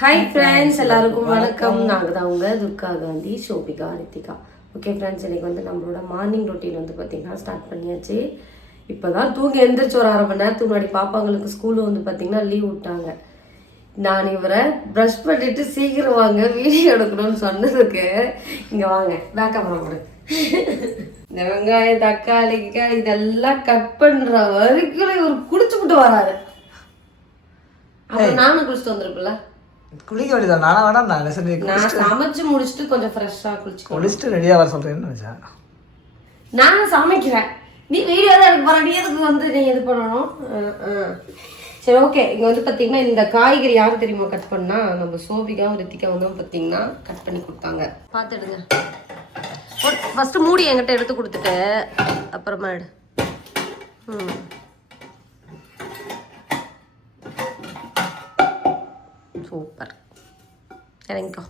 Hi friends, எல்லாருக்கும் வணக்கம். நாங்கள் தான் உங்க துர்கா காந்தி, ஷோபிகா, ரித்திகா. ஓகே ஃப்ரெண்ட்ஸ், இன்னைக்கு வந்து நம்மளோட மார்னிங் ரொட்டீன் வந்து பார்த்தீங்கன்னா ஸ்டார்ட் பண்ணியாச்சு. இப்போ தான் தூங்கி எந்திரிச்சு ஒரு 1/2 மணி நேரத்துக்கு முன்னாடி பாப்பாங்களுக்கு ஸ்கூலில் வந்து பார்த்தீங்கன்னா லீவ் விட்டாங்க. நான் இவரை ப்ரஷ் பண்ணிட்டு சீக்கிரம் வாங்க வீடியோ எடுக்கணும்னு சொன்னதுக்கு இங்கே வாங்க பேக்கப் போடு. இந்த வெங்காயம் தக்காளிக்காய் இதெல்லாம் கட் பண்ணுற வரைக்கும் இவர் குடிச்சு விட்டு வராரு. அப்புறம் நானும் குடிச்சிட்டு வந்துருப்பில்ல. குளிக்க வேண்டியதான். நானா வேணா நான் சமைச்சு முடிச்சுட்டு கொஞ்சம் ஃப்ரெஷ்ஷாக குளிச்சுட்டு ரெடியாக வர சொல்கிறேன்னு நினச்சேன். நான் சமைக்கிறேன், நீ வீடியோ தான் எடுக்க போகிற. நீ எதுக்கு வந்து நீ இது பண்ணணும்? சரி, ஓகே. இங்கே வந்து பார்த்தீங்கன்னா இந்த காய்கறி யாரும் தெரியுமா கட் பண்ணா? நம்ம சோபிகாவும் ரித்திகாவும் தான் பார்த்தீங்கன்னா கட் பண்ணி கொடுத்தாங்க. பார்த்துடுங்க. ஃபஸ்ட்டு மூடி என்கிட்ட எடுத்து கொடுத்துட்டு அப்புறமா எடு. சூப்பர், இறங்கிக்கோ.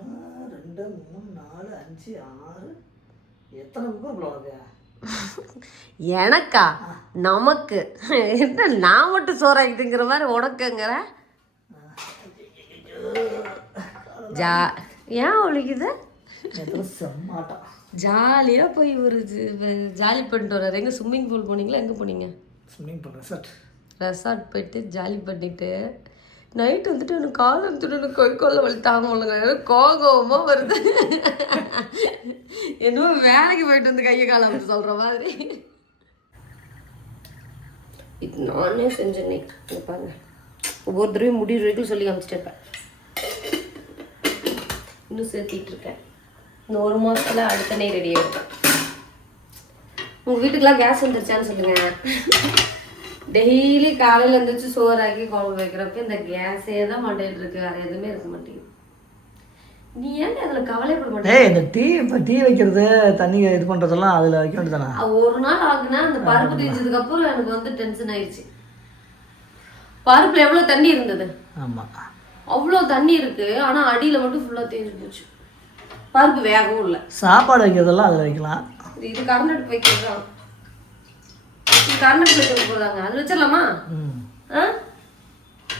1 2 3 4 5 6 எத்தனை புக்கு உனக்கு? எனக்கா? நமக்கு என்ன நான் மட்டும் சோறாக்கிட்டுங்கிற மாதிரி உனக்குங்கிற ஏன் ஒழிக்குது? ஜாலியாக போய் ஒரு ஜாலி பண்ணிட்டு வர்றாரு. எங்கே ஸ்விம்மிங் பூல் போனீங்களா? எங்கே போனீங்க? ஸ்விம்மிங் பூல் ரெசார்ட் போயிட்டு ஜாலி பண்ணிட்டு நைட்டு வந்துட்டு எனக்கு கால் எடுத்துட்டு எனக்கு கொள்ள வழி தாங்க முடியல. கோகமாக வருது. என்னமோ வேலைக்கு போயிட்டு வந்து கையை காலம் வந்து சொல்கிற மாதிரி. இது நானே செஞ்சேன்னே பாருங்க. ஒவ்வொரு தடவையும் முடிவு வரைக்கும் சொல்லி காமிச்சிட்டு இருப்பேன். இன்னும் சேர்த்திட்டு இருக்கேன். இந்த 1 மாதத்துல அடுத்த நெய் ரெடி ஆகிடும். உங்கள் வீட்டுக்கெல்லாம் கேஸ் வந்துருச்சான்னு சொல்லுங்கள். டெய்லி காலையில் எழுந்திரிச்சு சோறாக்கி குழம்பு வைக்கிறப்ப இந்த கேஸே தான் மண்டையில் இருக்கு, வேறு எதுவுமே இருக்க மாட்டேங்குது. நீ ஏன் அதில் கவலைப்பட மாட்டேன்? இந்த டீ வைக்கிறது தண்ணி இது பண்ணுறதெல்லாம் அதில் வைக்க வேண்டியதானே? ஒரு நாள் ஆகுனா அந்த பருப்பு தீஞ்சதுக்கு அப்புறம் எனக்கு வந்து டென்ஷன் ஆயிடுச்சு. பருப்புல எவ்வளோ தண்ணி இருந்தது? ஆமாம், அவ்வளோ தண்ணி இருக்கு. ஆனால் அடியில் மட்டும் ஃபுல்லாக தேஞ்சு போச்சு. பருப்பு வேகவும் இல்லை. சாப்பாடு வைக்கிறதெல்லாம் அதில் வைக்கலாம். இது கரண்ட் அடுப்பு வைக்கிறது தான். கரண்ட் அடுப்பு வைக்கிறது போதாங்க, அது வச்சிடலாமா?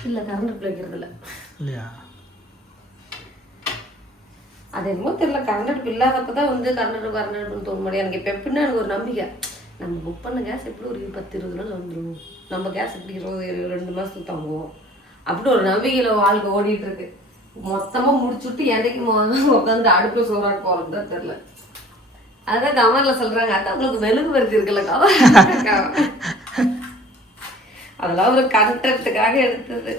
இல்லை, கரண்ட் அடுப்பு வைக்கிறது இல்லை. இல்லையா? அது என்னமோ தெரியல, கரண்ட் அடுப்பு இல்லாதப்ப தான் வந்து கரண்ட் அடுப்புன்னு தோண முடியாது. எனக்கு இப்போ எப்படின்னா எனக்கு ஒரு நம்பிக்கை, நம்ம புக் பண்ண கேஸ் எப்படி ஒரு 10-20 நாள் வந்துடும், நம்ம கேஸ் எப்படி 2 மாதத்துக்கு தாங்குவோம் அப்படின்னு ஒரு நம்பிக்கையில் வாழ்க்கை ஓடிட்டு இருக்கு. மொத்தமாக முடிச்சுட்டு என்னைக்கு உட்காந்து அடுப்பில் சோறாக்க போகிறது தான் தெரில. அதான் கவரில் சொல்கிறாங்க, அதான் உங்களுக்கு மெழுகு வருது இருக்குல்ல கவர். அதெல்லாம் ஒரு கண்டென்ட்டுக்காக எடுத்தது.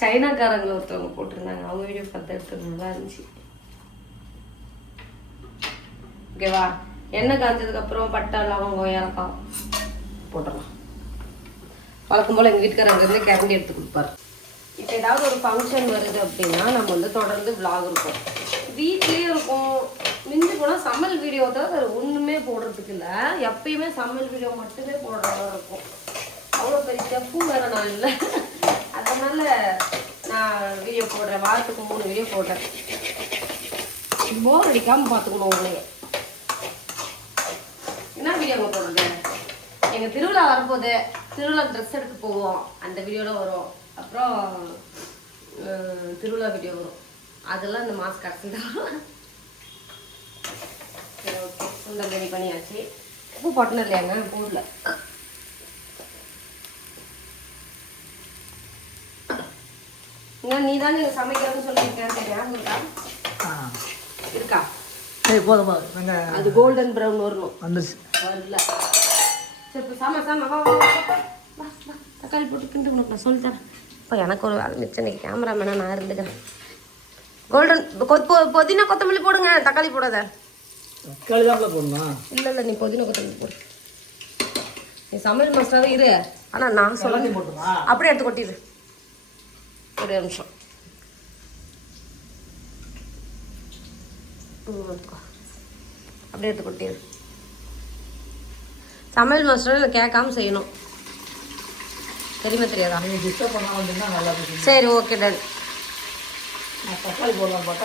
சைனாக்காரங்களை ஒருத்தவங்க போட்டிருந்தாங்க, அவங்க வீடியோ பார்த்து எடுத்தது நல்லா இருந்துச்சு. ஓகேவா? எண்ணெய் காய்ச்சதுக்கப்புறம் பட்டை லவங்கம் ஏலக்காய் போட்டுடலாம். வழக்கம் போல் எங்கள் வீட்டுக்காரங்க இருந்து கிளம்பி எடுத்து கொடுப்பாரு. இப்போ ஏதாவது ஒரு ஃபங்க்ஷன் வருது அப்படின்னா நம்ம வந்து தொடர்ந்து விளாக் இருக்கும், வீட்லேயே இருக்கும். மிஞ்சி போனால் சமையல் வீடியோ தான், வேறு ஒன்றுமே போடுறதுக்கு இல்லை. எப்பயுமே சமையல் வீடியோ மட்டுமே போடுற மாதிரி இருக்கும். அவ்வளோ பெரிய செப்பும் வேறு நான் இல்லை. அதனால் நான் வீடியோ போடுறேன், வாரத்துக்கு 3 வீடியோ போடுறேன். போர் அடிக்காமல் பார்த்துக்கணும் உங்களையே. என்ன வீடியோ போடுறது? எங்கள் திருவிழா வரும்போது திருவிழா ட்ரெஸ் எடுக்க போவோம், அந்த வீடியோவில் வரும். அப்புறம் திருவிழா வீடியோ வரும், அதெல்லாம் இந்த மாஸ்க் கடைசி தான். சரி, ஓகே. சுண்டல் ரெடி பண்ணியாச்சு. உப்பு போட்டணும் இல்லையாங்க? போடல. நீ தான் நீங்கள் சமைக்கிறதுன்னு சொல்லியிருக்கேன், தெரியாது இருக்கா? சரி, போதும். அது கோல்டன் ப்ரௌன் வரணும். வந்துருச்சு. வரல. சரி, இப்போ சாம வா தக்காளி போட்டு கிண்டு உனக்கு நான் சொல்லித்தரேன். இப்போ எனக்கு ஒரு வேலை மிச்சம், இன்னைக்கு கேமராமேனாக நான் இருந்துக்கிறேன். கோல்டன் புதினா கொத்தமல்லி போடுங்க, தக்காளி போடாத. தக்காளி தான் போடணுமா? இல்லை, நீ புதினா கொத்தமல்லி போடு. நீ சமையல் மசாலாவே இரு, ஆனால் நான் சொல்ல போட்டுமா? அப்படியே எடுத்து கொட்டிடு. ஒரு நிமிஷம் அப்படியே எடுத்து கொட்டிடு. சமையல் மசாலா கேட்காம செய்யணும், தெரியுமா தெரியாதா? சரி, ஓகே டன். தக்காளி போடலாம் பார்த்தா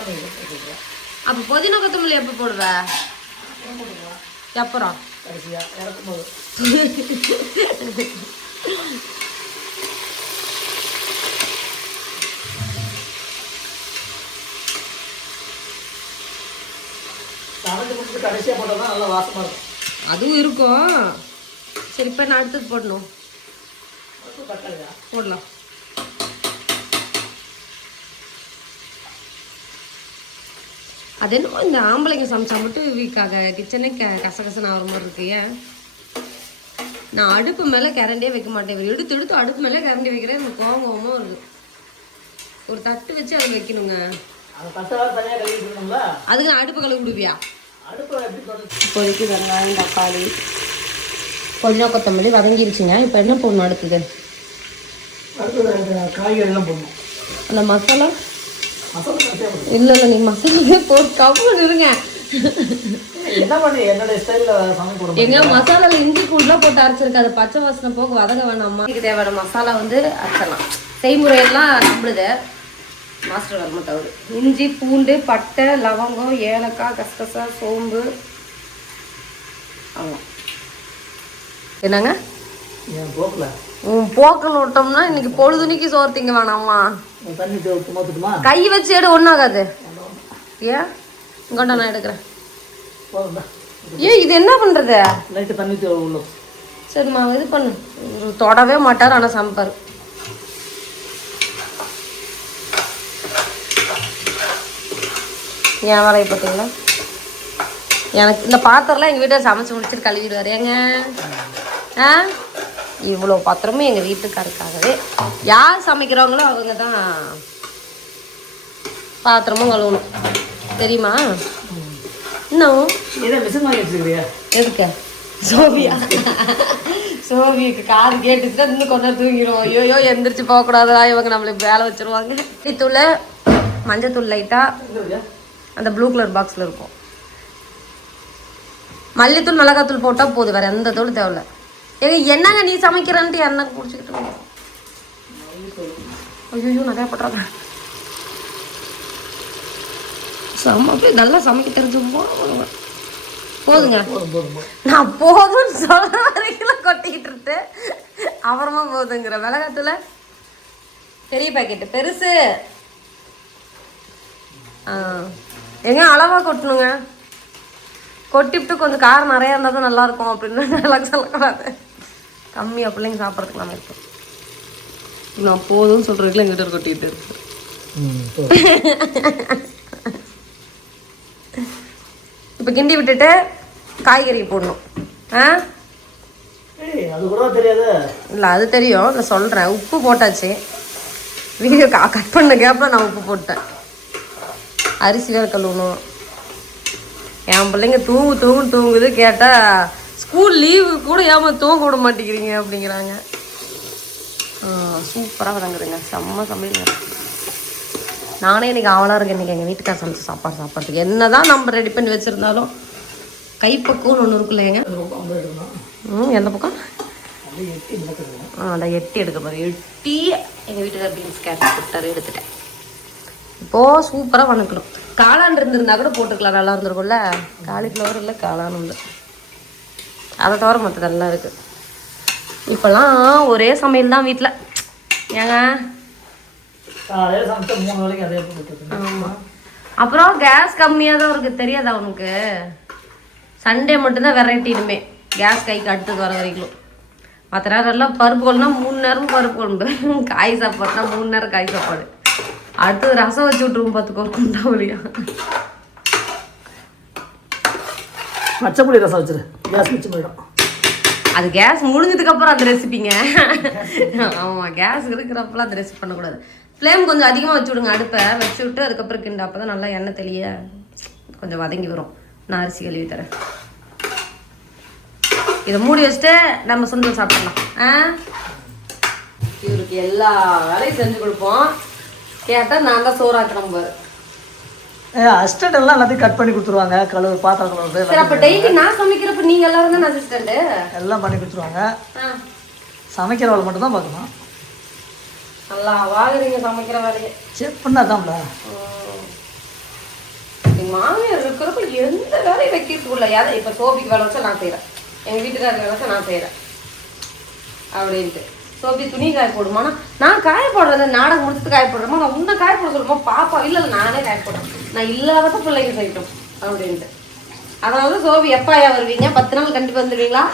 அப்போ புதினா கொத்தமல்லி எப்போ போடுவ? அப்புறம் எடுத்து கடைசியாக போட்டால் தான் நல்லா வாசமாக இருக்கும். அதுவும் இருக்கும். சரி இப்போ நான் அடுத்தது போடணும். தக்காளியா போடலாம். அது என்னமோ இந்த ஆம்பளைங்க சமைச்சா மட்டும் வீக்காக கிச்சனே கசகசன்னு ஆகிற மாதிரி இருக்கு. ஏன் நான் அடுப்பு மேலே கரண்டியே வைக்க மாட்டேன். எடுத்து எடுத்து அடுப்பு மேலே கரண்டி வைக்கிறேன். எனக்கு கோவமாக வருது. ஒரு தட்டு வச்சு அதை வைக்கணுங்க. அதுக்கு நான் அடுப்பு கழுவி விடுவியா? இப்போதைக்கு வெங்காயம் தக்காளி கொஞ்சம் கொத்தமல்லி வதங்கிருச்சுங்க. இப்போ என்ன போடணும் அடுத்தது? காய்கறிலாம் போடணும். அந்த மசாலா இல்லை இல்லை நீங்கள் மசாலாவே போட்டு கவுன்னு இருங்க. என்ன பண்ணி என்னோட ஸ்டைலில் சமைக்க எங்க மசாலாவில் இஞ்சி பூண்டுலாம் போட்டு அரைச்சிருக்கு. அது பச்சை வாசனை போக வதங்க வேணாமா? இதுக்கு தேவையான மசாலா வந்து அரைச்சிடலாம். செய்முறையெல்லாம் நம்மளுது மாஸ்டர் வர மாட்டார். இஞ்சி பூண்டு பட்டை லவங்கம் ஏலக்காய் கசகசா சோம்பு ஆமாம். என்னங்க போக்கல் விட்டோம்னா இன்னைக்கு பொழுதுனிக்கு சோறு திங்க வேணாமா? கை வச்சு எடு ஒன்றாகாது. ஏன் இங்கொண்டா நான் எடுக்கிறேன். ஏன் இது என்ன பண்ணுறது? சரிம்மா இது பண்ணு. தொடவே மாட்டார் ஆனால் சமைப்பார். என் வேலையை பார்த்தீங்களா? எனக்கு இந்த பாத்திரம்லாம் எங்கள் வீட்டில் சமைச்சு முடிச்சுட்டு கழுவிடுவார். ஏங்க ஆ இவ்வளோ பாத்திரமும் எங்கள் வீட்டுக்காருக்காகவே. யார் சமைக்கிறாங்களோ அவங்க தான் பாத்திரமும் கழுவணும். தெரியுமா? இன்னும் எதுக்கு சோபியா? சோபிக்கு காது கேட்டுச்சுன்னா இன்னும் கொஞ்சம் தூங்கிடும். ஐயோ எந்திரிச்சு போகக்கூடாதா, இவங்க நம்மளுக்கு வேலை வச்சுருவாங்க. தூள் மஞ்சத்தூள் லைட்டாக அந்த ப்ளூ கலர் பாக்ஸில் இருக்கும். மல்லித்தூள் மிளகாத்தூள் போட்டால் போதும். வேறு எந்த தூள் தேவையில்ல. என்னங்க நீ சமைக்கிறன்ட்டு எண்ணெய் குடிச்சிக்கிட்டு ஐயோ நிறையா பண்றாங்க. போய் நல்லா சமைக்க தெரிஞ்சு போதுங்க. நான் போதும்னு சொல்ற வரைக்கும் கொட்டிக்கிட்டு இருக்கு. அப்புறமா போதுங்கிற மிளகாத்தூள் பெரிய பாக்கெட்டு பெருசு. எங்க அளவாக கொட்டணுங்க. கொட்டிவிட்டு கொஞ்சம் காரம் நிறையா இருந்தால் தான் நல்லாயிருக்கும் அப்படின்னு நல்லா சொல்லக்கூடாது. கம்மியாக பிள்ளைங்க சாப்பிட்றதுக்கு நம்ம இருக்கும். நான் போதும்னு சொல்கிறதுக்குள்ள எங்கிட்ட கொட்டிக்கிட்டு இருக்கு. இப்போ கிண்டி விட்டுட்டு காய்கறி போடணும். அது கூட தெரியாது. இல்லை அது தெரியும். நான் சொல்கிறேன். உப்பு போட்டாச்சு. வீடியோ கட் பண்ண கேப்பில் நான் உப்பு போட்டேன். அரிசி வேறு கழுவணும். என் பிள்ளைங்க தூங்குது. கேட்டால் ஸ்கூல் லீவு கூட ஏமா தூங்க விட மாட்டேங்கிறீங்க அப்படிங்கிறாங்க. சூப்பராக வதங்குதுங்க. செம்ம சமையல். நானே இன்றைக்கி ஆவலாக இருக்கேன். இன்றைக்கி எங்கள் வீட்டுக்கார சமைச்ச சாப்பாடுறதுக்கு என்ன தான் நம்ம ரெடி பண்ணி வச்சுருந்தாலும் கைப்பக்குவம்னு ஒன்று இருக்குல்லைங்க. எந்த பக்கம்? அதை எட்டி எடுக்க பாரு. எட்டி எங்கள் வீட்டுக்கார பீன்ஸ் கேரட் போட்டார். எடுத்துட்டேன். இப்போது சூப்பராக வணக்கணும். காளான் இருந்திருந்தா கூட போட்டுக்கலாம். நல்லா இருந்திருக்கும்ல. காலிஃப்ளவர் இல்லை காளானும் இல்லை. அதை தவிர மற்றதெல்லாம் இருக்குது. இப்போல்லாம் ஒரே சமையல் தான் வீட்டில். ஏங்க ஆமாம். அப்புறம் கேஸ் கம்மியாக தான் இருக்குது. தெரியாதா உனக்கு? சண்டே மட்டும்தான் வெரைட்டி. இனிமே கேஸ் கைக்கு அடுத்தது வர வரைக்கும். மற்ற நேரம் எல்லாம் பருப்பு குழம்புனா 3 நேரமும் பருப்பு குழம்பு. காய் சாப்பாடுனா 3 நேரம் காய் சாப்பாடு. அடுத்தது ரசம் வச்சு விட்ருவோம். பார்த்துக்கோ குண்டாவலியா. பச்சைப்புளி ரசம் வச்சிரு. கேஸ் மிச்சம் போயிடும். அது கேஸ் முடிஞ்சதுக்கப்புறம் அந்த ரெசிபிங்க. ஆமாம் கேஸ் இருக்கிறப்பெல்லாம் அந்த ரெசிபி பண்ணக்கூடாது. ஃப்ளேம் கொஞ்சம் அதிகமாக வச்சு விடுங்க. அடுப்பை வச்சு விட்டு அதுக்கப்புறம் கிண்ட. அப்போ தான் நல்லா எண்ணெய் தெளிய கொஞ்சம் வதங்கி வரும். நான் அரிசி கழுவி தரேன். இதை மூடி வச்சுட்டு நம்ம சொந்தம் சாப்பிடலாம். இவருக்கு எல்லா வேலையும் செஞ்சு கொடுப்போம். கேட்டால் நான் தான் சோறாக்குறேன் பாரு. அசிஸ்டன்ட் எல்லாம் எல்லாத்தையும் கட் பண்ணி கொடுத்துருவாங்க. கழுவு பாத்திரம் கழுவுறது. சரி அப்போ டெய்லி நான் சமைக்கிறப்ப நீங்கள் எல்லாரும் தான் அசிஸ்டண்ட்டு எல்லாம் பண்ணி கொடுத்துருவாங்க. சமைக்கிற வேலை மட்டும் தான் பார்க்கணும். நல்லா வாங்குறீங்க சமைக்கிற வேலையை. செக் பண்ணாதான்ல. எங்கள் மாமியார் இருக்கிறப்ப எந்த வேலையும் வைக்கிறதுக்குள்ள யாரை இப்போ சோபிக்கு வேலை வச்சா நான் செய்கிறேன். எங்கள் வீட்டுக்காரருக்கு வேலை வச்சா நான் செய்கிறேன் அப்படின்ட்டு. சோபி துணி காய போடுமானா நான் காய போடுறேன். நாடகம் முடிச்சுட்டு காய போடுறேமா. நான் உன்னை காய போட சொல்லுமா. பாப்பா இல்லை நானே காய போடுறேன். நான் இல்லாதப்ப பிள்ளைங்க செய்யட்டும் அப்படின்ட்டு. அதாவது சோபி எப்பாயா வருவீங்க? 10 நாள் கண்டிப்பா வந்துடுவீங்களா?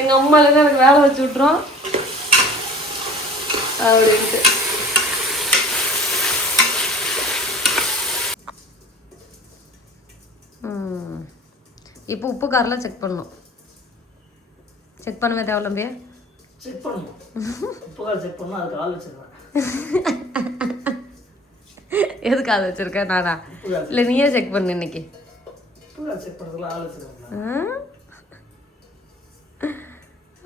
எங்க அம்மால தான் எனக்கு வேலை வச்சு விட்டுரும் அப்படின்ட்டு. இப்போ உப்பு காரெல்லாம் செக் பண்ணணும். செக் பண்ணவே தேவையில்ல. செக் பண்ணணும். உப்பு காரம் செக் பண்ணணும். அதுக்கு ஆள் வச்சிருக்கேன். எதுக்கு ஆள் வச்சிருக்க? நானா? இல்லை நீயே செக் பண்ணு இன்னைக்கு. உப்பு காரம் செக் பண்ணுறதுல ஆள் வச்சிருக்கேன்.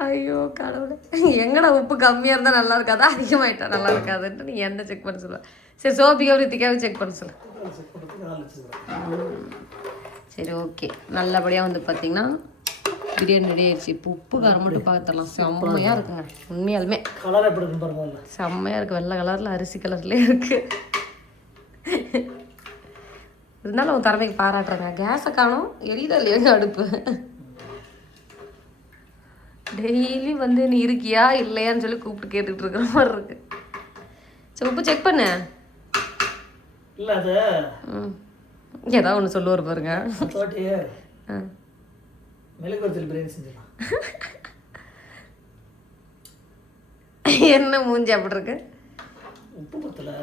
ஐயோ கடவுளே, எங்கடா உப்பு கம்மியாக இருந்தால் நல்லா இருக்காதா, அதிகமாயிட்டா நல்லா இருக்காதுன்ட்டு நீ என்ன செக் பண்ண சொல்லுவ? சரி சோபிக்காவும் ரித்திக்காவும் செக் பண்ண சொல்லு. செக் பண்ணுறதுக்கு ஆள் வச்சிருக்கேன். சரி ஓகே, நல்லபடியாக வந்து பார்த்தீங்கன்னா பிரியாணி ரெடி ஆயிடுச்சு. இப்போ உப்பு காரம் மட்டும் பார்த்துடலாம். செம்மையாக இருக்குங்க உண்மையாலுமே. கலர் எப்படி இருக்குன்னு பாருங்க. செம்மையாக இருக்குது. வெள்ளை கலரில் அரிசி கலர்லேயே இருக்குது. இருந்தாலும் அவன் திறமைக்கு பாராட்டுறாங்க. கேஸை காணும், எரியுதா இல்லையாங்க அடுப்பு. டெய்லி வந்து நீ இருக்கியா இல்லையான்னு சொல்லி கூப்பிட்டு கேட்டுக்கிட்டு இருக்கிற மாதிரி இருக்கு. சரி உப்பு செக் பண்ணு. இல்லை அது ஏதாவது ஒன்று சொல்லுவார் பாருங்க. மிளகு வத்தல் பிரியாணி செஞ்சிடலாம். என்ன மூஞ்சி அப்படி இருக்கு? உப்பு பத்தலை,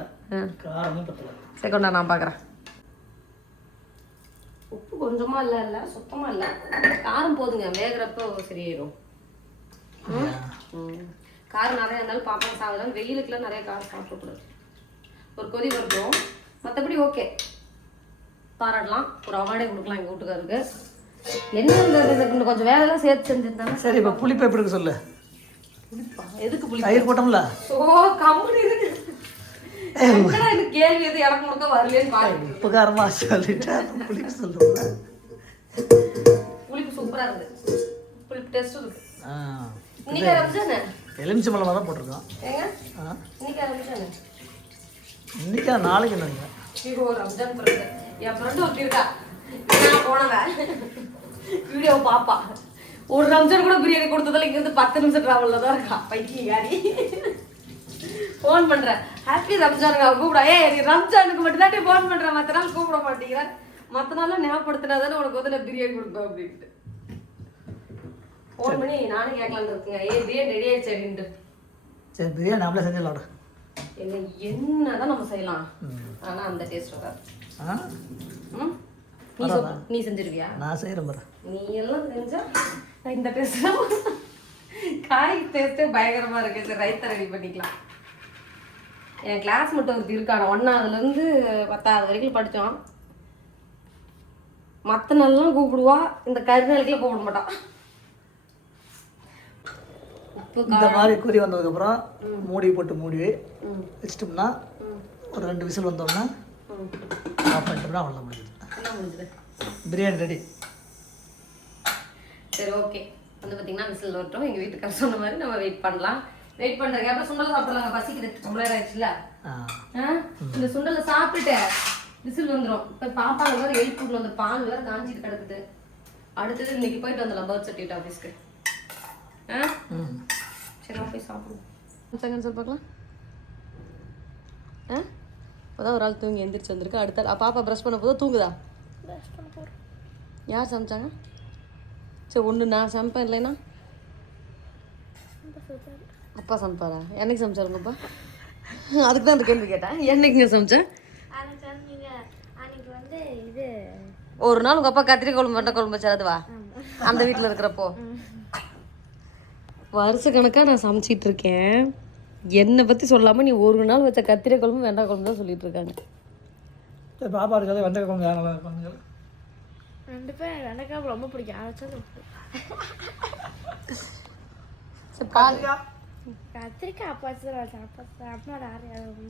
காரமும் பத்தலை. சரி கொண்டா நான் பார்க்குறேன். உப்பு கொஞ்சமாக இல்லை சுத்தமாக இல்லை. காரம் போதுங்க, வேகிறப்போ சரியாயிடும். காரம் நிறையா இருந்தாலும் பாப்பா சாப்பிடலாம். வெயிலுக்குலாம் நிறைய காரம் சாப்பிடக்கூடாது. ஒரு கொதி வரட்டும், மற்றபடி ஓகே பாராட்டலாம். ஒரு அவார்டே கொடுக்கலாம் எங்கள் வீட்டுக்காருக்கு. என்ன கொஞ்சம் வேலையெல்லாம் சேர்த்து செஞ்சுருந்தாங்க. சரி இப்போ புளிப்பு எப்படி இருக்கு சொல்லு. புளிப்பா? எதுக்கு புளி? தயிர் போட்டோம்ல. ஓ கம்பெனி இருக்கு. எனக்கு கேள்வி எது எனக்கு மட்டும் வரலன்னு பாருங்க. உப்பு காரமா சொல்லிட்டு புளிப்பு சொல்லுவோம்ல. புளிப்பு சூப்பராக இருக்குது. புளிப்பு டேஸ்ட்டும் இருக்கு. இன்னைக்கு ரம்ஜானே எலுமிச்சம்பழமாக தான் போட்டிருக்கோம். ஏங்க இன்னைக்கு ரம்ஜானே? இன்னைக்கா நாளைக்கு என்னங்க? ஐயோ ரம்ஜான் பிறகு என் ஃப்ரெண்டு ஒருத்தி இருக்கா, நான் போனவன் வீடியோ பாப்பா. ஒரு ரம்ஜான் கூட பிரியாணி கொடுத்ததில்ல. இங்கேருந்து 10 நிமிஷம் ட்ராவலில் தான் இருக்கா பைக்கியாடி. ஃபோன் பண்ணுறேன், ஹாப்பி ரம்ஜானுக்கு அவள் கூப்பிடா. நீ ரம்ஜானுக்கு மட்டும் தான் ஃபோன் பண்ணுறேன், மற்ற நாள் கூப்பிட மாட்டேங்கிறேன். மற்ற நாள்லாம் ஞாபகப்படுத்தினா தானே உனக்கு வந்து நான் பிரியாணி கொடுப்பேன் அப்படின்ட்டு ஃபோன் பண்ணி நானும் கேட்கலான்னு இருக்குங்க. பிரியாணி ரெடி ஆயிடுச்சு அப்படின்ட்டு. சரி பிரியாணி நம்மளே செஞ்சிடலாம். என்னதான் நம்ம செய்யலாம், ஆனால் அந்த டேஸ்ட் வராது. நீ செஞ்சிருவியா? நான் செய்கிறேன் பாரு. நீ எல்லாம் செஞ்சா இந்த டேஸ்ட் காய் டேஸ்ட்டே பயங்கரமாக இருக்கு. சரி ரைத்தா ரெடி பண்ணிக்கலாம். என் கிளாஸ் மட்டும் ஒருத்தி இருக்கான 1ஆவதுலேருந்து 10ஆவது வரைக்கும் படித்தோம். மற்ற நாள்லாம் கூப்பிடுவா, இந்த கருநாளுக்குலாம் கூப்பிட மாட்டான். இந்த மாதிரி கொதி வந்ததுக்கப்புறம் மூடி போட்டு மூடி வச்சிட்டோம்னா ஒரு 2 விசில் வந்தோம்னா ஆஃப் பண்ணிட்டோம்னா அவ்வளோ முடிஞ்சுது. பிரியாணி ரெடி. சரி ஓகே, வந்து பார்த்தீங்கன்னா விசில் வரட்டும். எங்கள் வீட்டுக்கார சொன்ன மாதிரி நம்ம வெயிட் பண்ணலாம். வெயிட் பண்ணுறேங்க. அப்புறம் சுண்டல் சாப்பிடலாங்க, பசிக்குது. ரொம்ப நேரம் ஆயிடுச்சுல. இந்த சுண்டலை சாப்பிட்டுட்டு விசில் வந்துடும். இப்போ பாப்பாங்க வேறு எழுப்பி விடணும். அந்த பால் வேறு காஞ்சிட்டு கிடக்குது. அடுத்தது இன்னைக்கு போயிட்டு வந்துடலாம் பர்த் சர்டிஃபிகேட் ஆஃபீஸ்க்கு. சரி போய் சாப்பிடுவோம். சங்கன்னு சொல்லி பார்க்கலாம். அப்போதான் ஒரு ஆள் தூங்கி எந்திரிச்சு வந்திருக்கு. அடுத்த பாப்பா ப்ரஷ் பண்ண போதும் தூங்குதா? யார் சமைச்சாங்க? சரி ஒன்று நான் சமைப்பேன், இல்லைன்னா அப்பா சமைப்பாரா? என்னைக்கு சமைச்சாருங்கப்பா? அதுக்கு தான் அந்த கேள்வி கேட்டேன். என்னைக்குங்க சமைச்சேன்? ஒரு நாள் உங்கள் அப்பா கத்திரி குழம்பு மட்டை குழம்பு வச்சாதுவா அந்த வீட்டில் இருக்கிறப்போ. வருஷ கணக்காக நான் சமைச்சிட்டு இருக்கேன். என்னை பற்றி சொல்லாமல் நீ ஒரு நாள் வச்ச கத்திரி குழம்பு வெண்டைக்காய் குழம்பு தான் சொல்லிட்டு இருக்காங்க. பாப்பா இருக்காது வெண்டைக்காய் குழம்பு யாரும் குழம்பு 2 பேர் வெண்டைக்காய் ரொம்ப பிடிக்கும். அரைச்சது கத்திரிக்காய் அப்பா வச்சு அப்பா அம்மா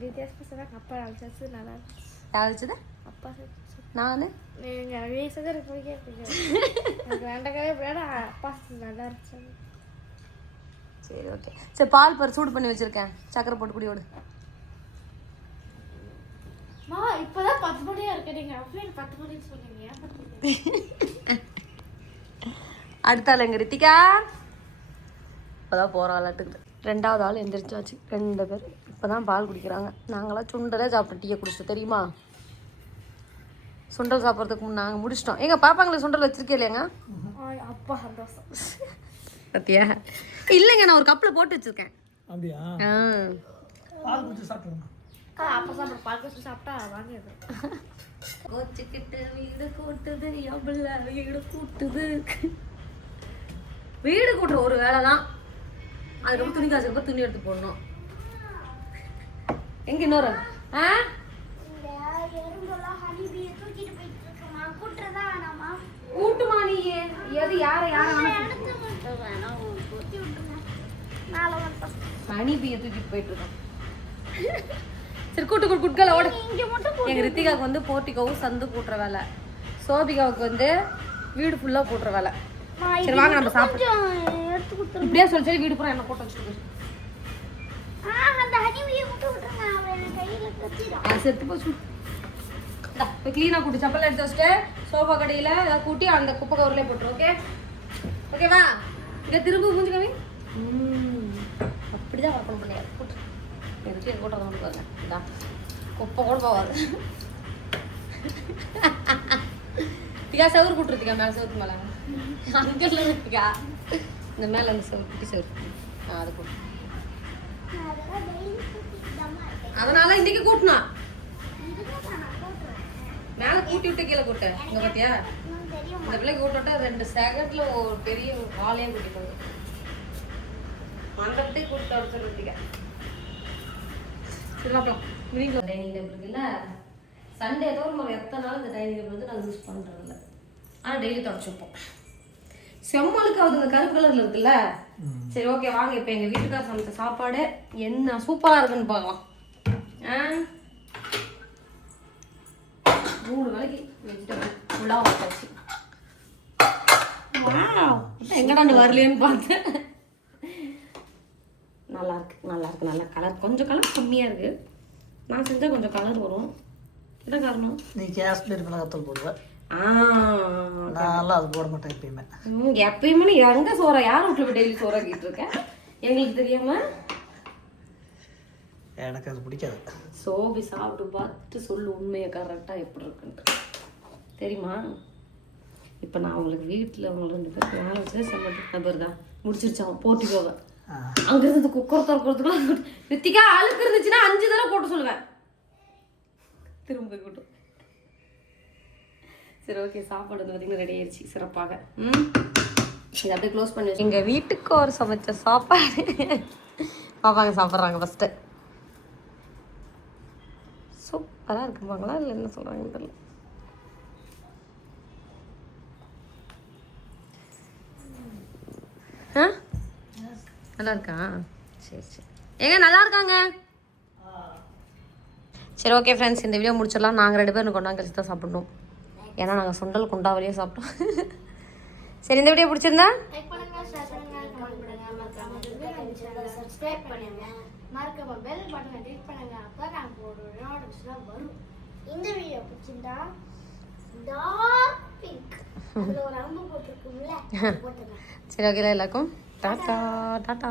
வித்தியாசம் அப்பா அரைச்சாச்சு நல்லா இருந்துச்சு. யார் அப்பா நான் நீங்கள் வீசது எனக்கு பிடிக்கவே எனக்கு வெண்டைக்காவே பிடிக்காது. அப்பா நல்லா இருந்துச்சு. சரி ஓகே. சரி பால் பரு சூடு பண்ணி வச்சுருக்கேன், சக்கரை போட்டு குடியோடு. இப்போதான் 10 மணியா இருக்கு. நீங்கள் அப்படியே 10 மணின்னு சொன்னீங்க. அடுத்த ஆள் எங்க ரித்திகா இப்போதான் போகிறாளாட்டுக்குது. 2வது ஆள் எந்திரிச்சாச்சு. 2 பேர் இப்போ தான் பால் குடிக்கிறாங்க. நாங்களாம் சுண்டலே சாப்பிட்டு டீயை குடிச்சிட்டு தெரியுமா? சுண்டல் சாப்பிட்றதுக்கு நாங்கள் முடிச்சிட்டோம். எங்க பாப்பாங்களுக்கு சுண்டல் வச்சிருக்கே இல்லையாங்க? அப்பா சந்தோஷம். சத்தியா இல்லைங்க, நான் ஒரு கப்பில் போட்டு வச்சிருக்கேன். அப்படியா? பால் குடிச்சு சாப்பிடுங்க. அப்பா சாப்பிட்ற பால் குடிச்சு சாப்பிட்டா வாங்கியது. கோச்சிக்கிட்டு வீடு கூட்டுது, எவ்வளோ வீடு கூட்டுது. வீடு கூட்டுற ஒரு வேலை தான். அதுக்கப்புறம் துணி காசுக்கு துணி எடுத்து போடணும். எங்க இன்னொரு கூட்டுமா நீ? எது யார ஹனிபியை தூக்கிட்டு போயிட்டு இருக்கோம். சரி கூட்டு குட்கல ஓட. எங்க ரித்திகாவுக்கு வந்து போர்ட்டிகாவும் சந்து கூட்டுற வேலை, சோபிகாவுக்கு வந்து வீடு ஃபுல்லா கூட்டுற வேலை. சரி வாங்க நம்ம சாப்பிடுறோம். இப்படியே சொல்லி வீடு பூரா என்ன போட்டு வச்சுருக்கு. செத்து போச்சு. இப்போ க்ளீனாக கூட்டி சப்பல் எடுத்து வச்சுட்டு சோஃபா கடையில் கூட்டி அந்த குப்பை கவர்லேயே போட்டுரு. ஓகே ஓகேவா? இங்கே திரும்ப மூஞ்சி கம்மி. அப்படிதான் ஒர்க் பண்ணியாது. கூட்டு எதுக்கு என் கூட்டம் வந்து பாருங்க. இதான் குப்பை கூட போகாது. திகா செவரு கூட்டுருத்திக்கா மேலே செவருக்கு மேலே அங்கே இருக்குக்கா. இந்த மேலே அந்த செவரு குட்டி செவரு அது கூட்டு. அதனால இன்னைக்கு கூட்டினா மேல கூட்டி விட்டு கீழே கூட்ட. இங்க பாத்தியா இந்த பிள்ளைக்கு கூட்ட 2 செகண்ட்ல ஒரு பெரிய வாழையே கூட்டிப்பாங்க. மண்டபத்தை கூட்ட வச்சுருக்கீங்க. சரி பார்க்கலாம். டைனிங் டேபிள் இருக்குல்ல, சண்டே தவிர நம்ம எத்தனை நாள் இந்த டைனிங் டேபிள் வந்து நாங்கள் யூஸ் பண்ணுறதில்ல. ஆனால் டெய்லி தொடச்சி வைப்போம். செம்மலுக்கு அது இந்த கருப்பு கலர்ல இருக்குல்ல. சரி ஓகே வாங்க இப்போ எங்கள் வீட்டுக்கார சமைச்ச சாப்பாடு என்ன சூப்பராக இருக்குன்னு பார்க்கலாம். 3 வேளைக்கு வெஜிடபிள் ஃபுல்லாக வச்சாச்சு. எங்கடாண்டு வரலேன்னு பார்த்தேன். நல்லா கலர் கொஞ்சம் கலர் கம்மியாக இருக்குது. நான் செஞ்சால் கொஞ்சம் கலர் வரும். என்ன காரணம்? நீ காஷ்மீர் மிளகாத்தூள் போடுவேன். நான் அது போட மாட்டேன் எப்பயுமே. எப்பயுமே எங்கே சோறா யார் வீட்டில் போய் டெய்லி சோறாக்கிட்டு இருக்கேன் எங்களுக்கு தெரியாம? எனக்கு அது பிடிக்காது. சோபி சாப்பிட்டு பார்த்துட்டு சொல்லு உண்மையை கரெக்டாக எப்படி இருக்குன்ட்டு தெரியுமா? இப்போ நான் அவங்களுக்கு வீட்டில் அவங்க 2 பேருக்கு வேலை வச்சு சமைச்சு நபர் தான் முடிச்சிருச்சான் போட்டி போக. அங்கிருந்து குக்கர் திறக்கிறதுக்குள்ள ரித்திகா அழுக்கு இருந்துச்சுன்னா 5 தடவை போட்டு சொல்லுவேன். திரும்ப போய் கூட்டும். சரி ஓகே சாப்பாடு வந்து பார்த்திங்கன்னா ரெடி ஆயிடுச்சு சிறப்பாக. இதை அப்படியே க்ளோஸ் பண்ணி வச்சு எங்கள் வீட்டுக்கு ஒரு சமைச்ச சாப்பாடு பாப்பாங்க சாப்பிட்றாங்க. ஃபஸ்ட்டு சூப்பராக இருக்குப்பாங்களா இல்லை என்ன சொல்கிறாங்கன்னு தெரியல. நல்லா இருக்கா? சரி ஏங்க நல்லா இருக்காங்க. சரி ஓகே ஃப்ரெண்ட்ஸ், இந்த வீடியோ முடிச்சிடலாம். நாங்கள் 2 பேரும் கொண்டாங்க கழிச்சு தான் சாப்பிடணும். ஏன்னா நாங்கள் சுண்டல் குண்டாவிலேயே சாப்பிட்டோம். சரி இந்த வீடியோ பிடிச்சிருந்தா சப்ஸ்கிரைப் பண்ணுங்க, மறக்காம பெல் பட்டனை கிளிக் பண்ணுங்க. அப்பதான் நாங்க போடுற நோட்டிஃபிகேஷன் வரும். இந்த வீடியோ பிடிச்சிருந்தா டார்க் பிங்க் அதுல ஒரு அம்பு போட்டுருக்கும்ல போட்டுங்க. சரி ஓகே எல்லாருக்கும் டாடா டாடா.